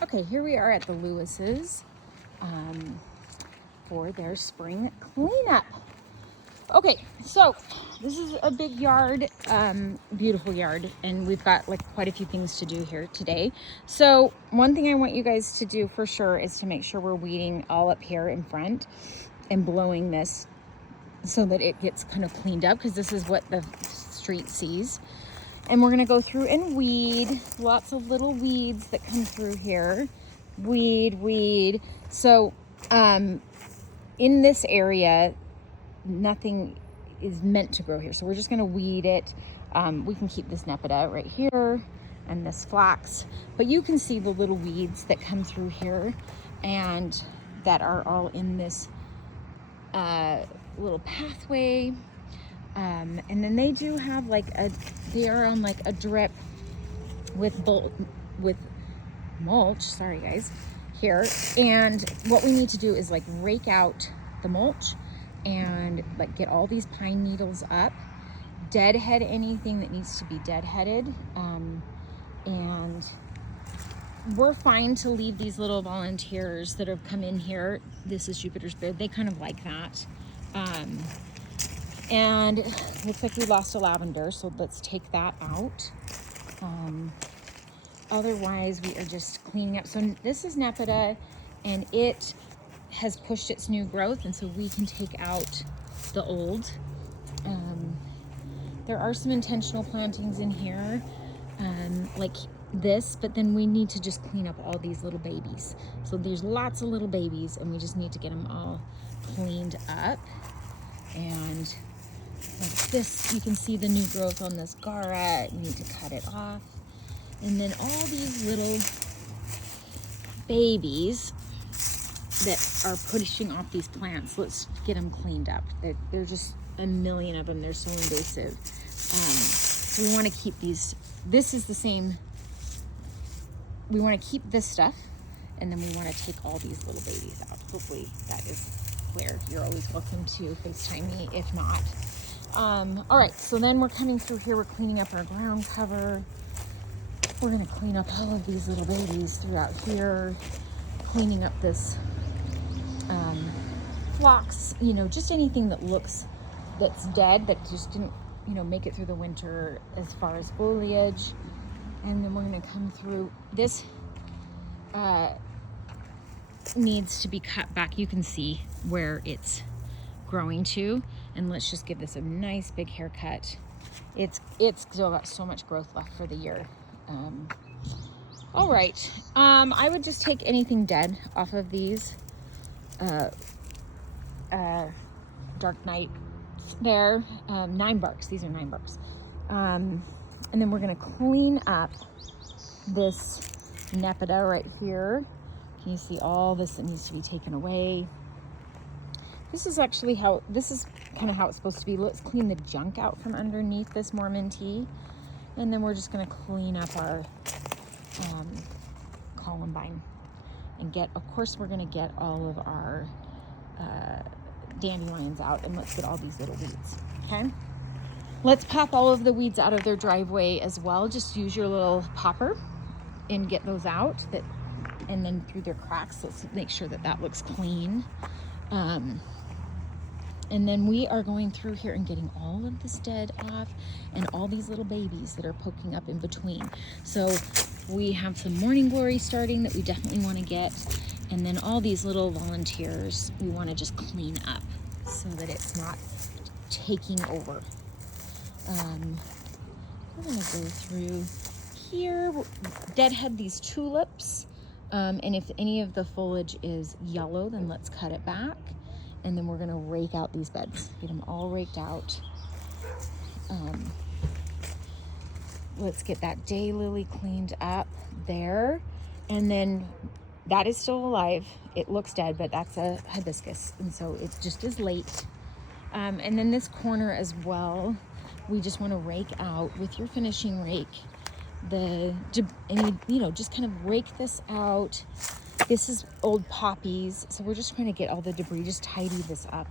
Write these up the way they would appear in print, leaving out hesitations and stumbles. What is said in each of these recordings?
Okay, here we are at the Lewis's for their spring cleanup. Okay, so this is a big yard, beautiful yard, and we've got like quite a few things to do here today. So one thing I want you guys to do for sure is to make sure we're weeding all up here in front and blowing this so that it gets kind of cleaned up, because this is what the street sees. And we're gonna go through and weed, lots of little weeds that come through here. Weed. So in this area, nothing is meant to grow here. So we're just gonna weed it. We can keep this nepeta right here and this flax, but you can see the little weeds that come through here and that are all in this little pathway. And then they do have they are on like a drip with mulch, sorry guys, here. And what we need to do is like rake out the mulch and like get all these pine needles up, deadhead anything that needs to be deadheaded. And we're fine to leave these little volunteers that have come in here. This is Jupiter's beard. They kind of like that. And it looks like we lost a lavender, so let's take that out. Otherwise, we are just cleaning up. So this is nepeta, and it has pushed its new growth, and so we can take out the old. There are some intentional plantings in here, like this, but then we need to just clean up all these little babies. So there's lots of little babies, and we just need to get them all cleaned up. And like this, you can see the new growth on this gara. We need to cut it off. And then all these little babies that are pushing off these plants, let's get them cleaned up. They're just a million of them. They're so invasive. So we want to keep these. This is the same. We want to keep this stuff, and then we want to take all these little babies out. Hopefully that is clear. You're always welcome to FaceTime me if not. All right, so then we're coming through here. We're cleaning up our ground cover. We're gonna clean up all of these little babies throughout here, cleaning up this phlox, just anything that looks, that's dead, that just didn't, make it through the winter as far as foliage. And then we're gonna come through. This needs to be cut back. You can see where it's growing to, and let's just give this a nice big haircut. It's still got so much growth left for the year. All right, I would just take anything dead off of these dark night there. 9 barks. These are 9 barks. And then we're gonna clean up this nepeta right here. Can you see all this that needs to be taken away? This is actually kind of how it's supposed to be. Let's clean the junk out from underneath this Mormon tea. And then we're just gonna clean up our columbine and of course we're gonna get all of our dandelions out, and let's get all these little weeds, okay? Let's pop all of the weeds out of their driveway as well. Just use your little popper and get those out, and then through their cracks. Let's make sure that looks clean. And then we are going through here and getting all of this dead off and all these little babies that are poking up in between. So we have some morning glory starting that we definitely want to get. And then all these little volunteers we want to just clean up so that it's not taking over. We're going to go through here, deadhead these tulips. And if any of the foliage is yellow, then let's cut it back. And then we're gonna rake out these beds, get them all raked out. Let's get that daylily cleaned up there. And then that is still alive. It looks dead, but that's a hibiscus. And so it just is late. And then this corner as well, we just wanna rake out with your finishing rake just kind of rake this out. This is old poppies, so we're just trying to get all the debris, just tidy this up.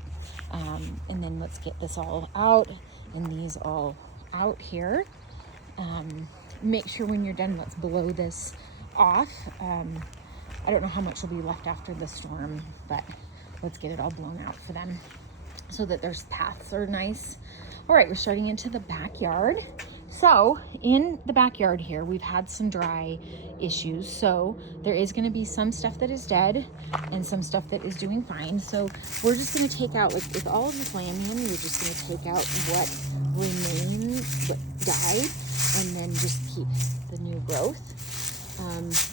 And then let's get this all out, and these all out here. Make sure when you're done, let's blow this off. I don't know how much will be left after the storm, but let's get it all blown out for them so that their paths are nice. All right, we're starting into the backyard. So in the backyard here, we've had some dry issues. So there is going to be some stuff that is dead and some stuff that is doing fine. So we're just going to take out, like with all of this lambing, we're just going to take out what remains, what died, and then just keep the new growth,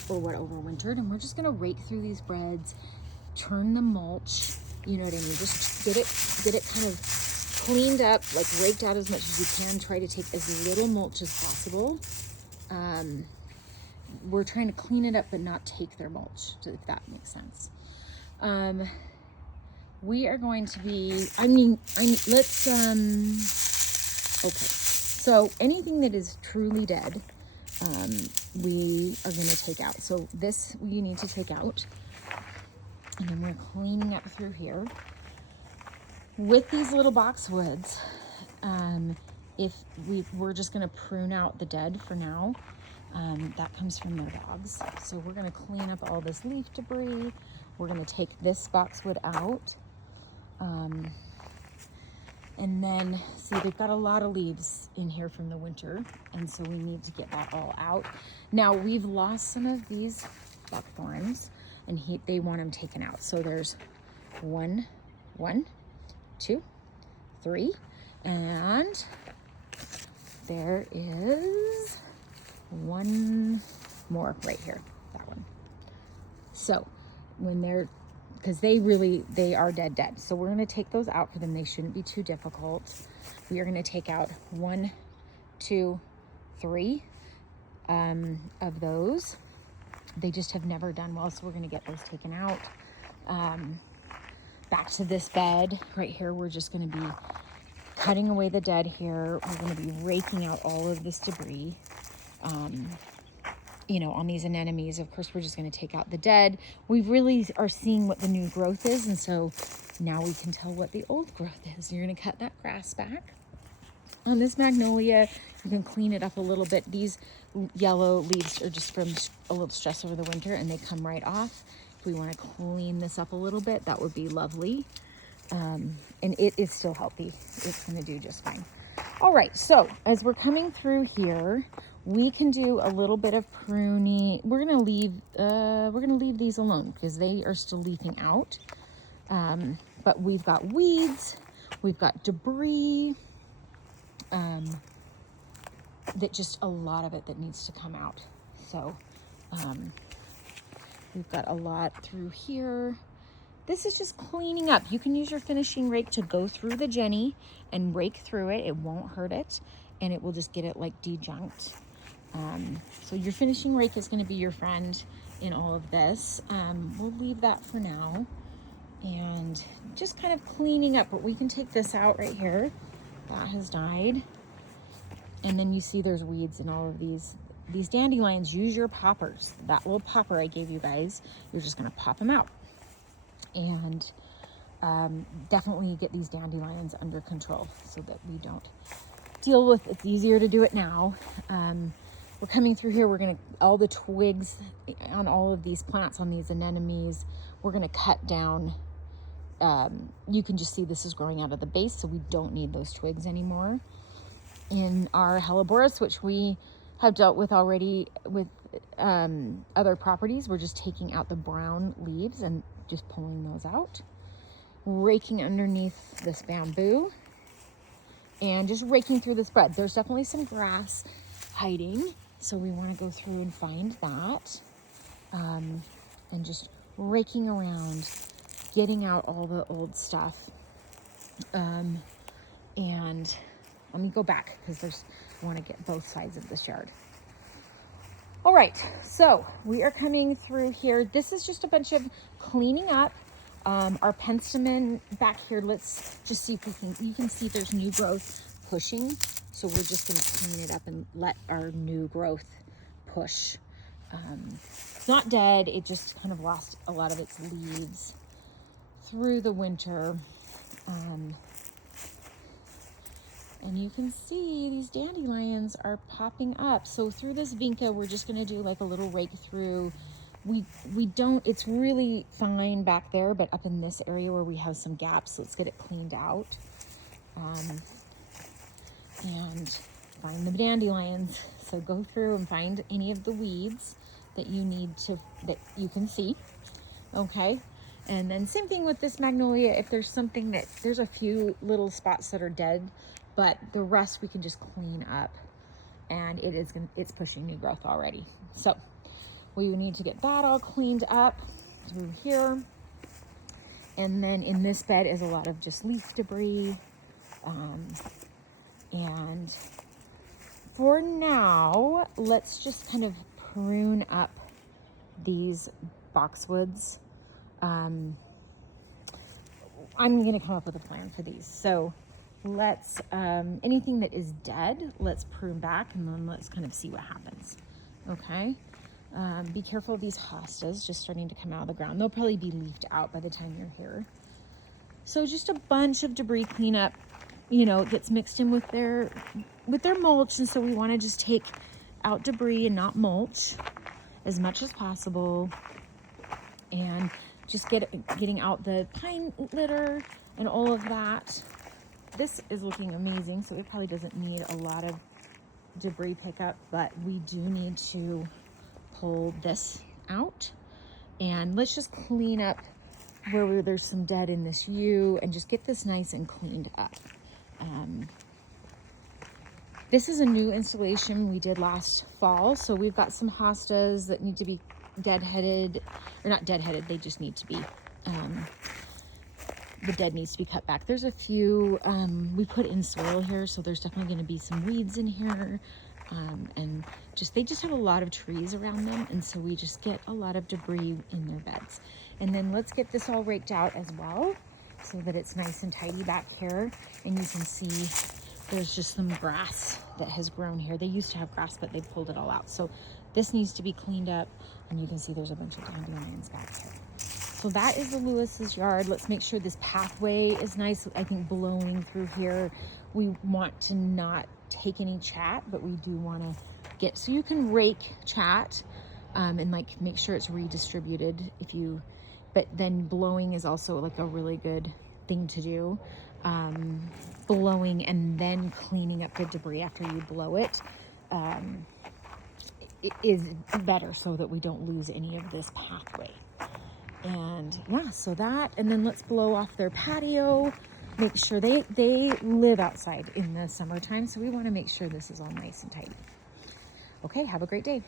or what overwintered. And we're just going to rake through these breads, turn the mulch, you know what I mean? Just get it kind of cleaned up, like raked out as much as you can. Try to take as little mulch as possible. We're trying to clean it up but not take their mulch, if that makes sense. We are going to be, let's, okay. So anything that is truly dead, we are going to take out. So this we need to take out. And then we're cleaning up through here. With these little boxwoods, we're just going to prune out the dead for now. That comes from their dogs. So we're going to clean up all this leaf debris. We're going to take this boxwood out. And then, see, they've got a lot of leaves in here from the winter, and so we need to get that all out. Now, we've lost some of these buckthorns, and they want them taken out. So there's one, 2, 3, and there is one more right here, that one. So when because they are dead. So we're going to take those out for them. They shouldn't be too difficult. We are going to take out 1, 2, 3 of those. They just have never done well, so we're going to get those taken out. Back to this bed right here, we're just going to be cutting away the dead here. We're going to be raking out all of this debris. On these anemones, of course, we're just going to take out the dead. We really are seeing what the new growth is, and so now we can tell what the old growth is. You're going to cut that grass back. On this magnolia, you can clean it up a little bit. These yellow leaves are just from a little stress over the winter, and they come right off. If we want to clean this up a little bit, that would be lovely. And it is still healthy. It's going to do just fine. All right, so as we're coming through here, we can do a little bit of pruning. We're gonna leave these alone because they are still leafing out. But we've got weeds, we've got debris, that just a lot of it that needs to come out. So we've got a lot through here. This is just cleaning up. You can use your finishing rake to go through the Jenny and rake through it. It won't hurt it, and it will just get it like dejunked. So your finishing rake is going to be your friend in all of this. We'll leave that for now and just kind of cleaning up, but we can take this out right here. That has died. And then you see there's weeds in all of these dandelions. Use your poppers. That little popper I gave you guys, you're just going to pop them out. And definitely get these dandelions under control so that we don't deal with, it's easier to do it now. We're coming through here, we're gonna, all the twigs on all of these plants, on these anemones, we're gonna cut down. You can just see this is growing out of the base, so we don't need those twigs anymore. In our Helleborus, which we have dealt with already with other properties, we're just taking out the brown leaves and just pulling those out. Raking underneath this bamboo and just raking through this bed. There's definitely some grass hiding, so we want to go through and find that, and just raking around, getting out all the old stuff. And let me go back because I want to get both sides of this yard. All right, so we are coming through here. This is just a bunch of cleaning up. Our penstemon back here, let's just see if we can, you can see there's new growth pushing. So we're just gonna clean it up and let our new growth push. It's not dead, it just kind of lost a lot of its leaves through the winter. And you can see these dandelions are popping up. So through this vinca, we're just gonna do like a little rake through. We don't, it's really fine back there, but up in this area where we have some gaps, let's get it cleaned out. And find the dandelions. So go through and find any of the weeds that you need to, that you can see, okay? And then same thing with this magnolia. If there's something that, there's a few little spots that are dead, but the rest we can just clean up, and it's pushing new growth already. So we need to get that all cleaned up through here. And then in this bed is a lot of just leaf debris. And for now, let's just kind of prune up these boxwoods. I'm gonna come up with a plan for these. So let's, anything that is dead, let's prune back, and then let's kind of see what happens, okay? Be careful of these hostas just starting to come out of the ground. They'll probably be leafed out by the time you're here. So just a bunch of debris cleanup. You know, it gets mixed in with their mulch, and so we want to just take out debris and not mulch as much as possible, and just getting out the pine litter and all of that. This is looking amazing, so it probably doesn't need a lot of debris pickup, but we do need to pull this out. And let's just clean up where there's some dead in this U and just get this nice and cleaned up. This is a new installation we did last fall, so we've got some hostas that need to be deadheaded, or not deadheaded, they just need to be, the dead needs to be cut back. There's a few, we put in soil here, so there's definitely going to be some weeds in here, and they just have a lot of trees around them, and so we just get a lot of debris in their beds. And then let's get this all raked out as well, so that it's nice and tidy back here. And you can see there's just some grass that has grown here. They used to have grass, but they pulled it all out. So this needs to be cleaned up, and you can see there's a bunch of dandelions back here. So that is the Lewis's yard. Let's make sure this pathway is nice. I think blowing through here, we want to not take any chat, but we do want to get, so you can rake chat, and like make sure it's redistributed but then blowing is also like a really good thing to do. Blowing and then cleaning up the debris after you blow it is better, so that we don't lose any of this pathway. And yeah, so that, and then let's blow off their patio. Make sure they live outside in the summertime, so we want to make sure this is all nice and tidy. Okay, have a great day.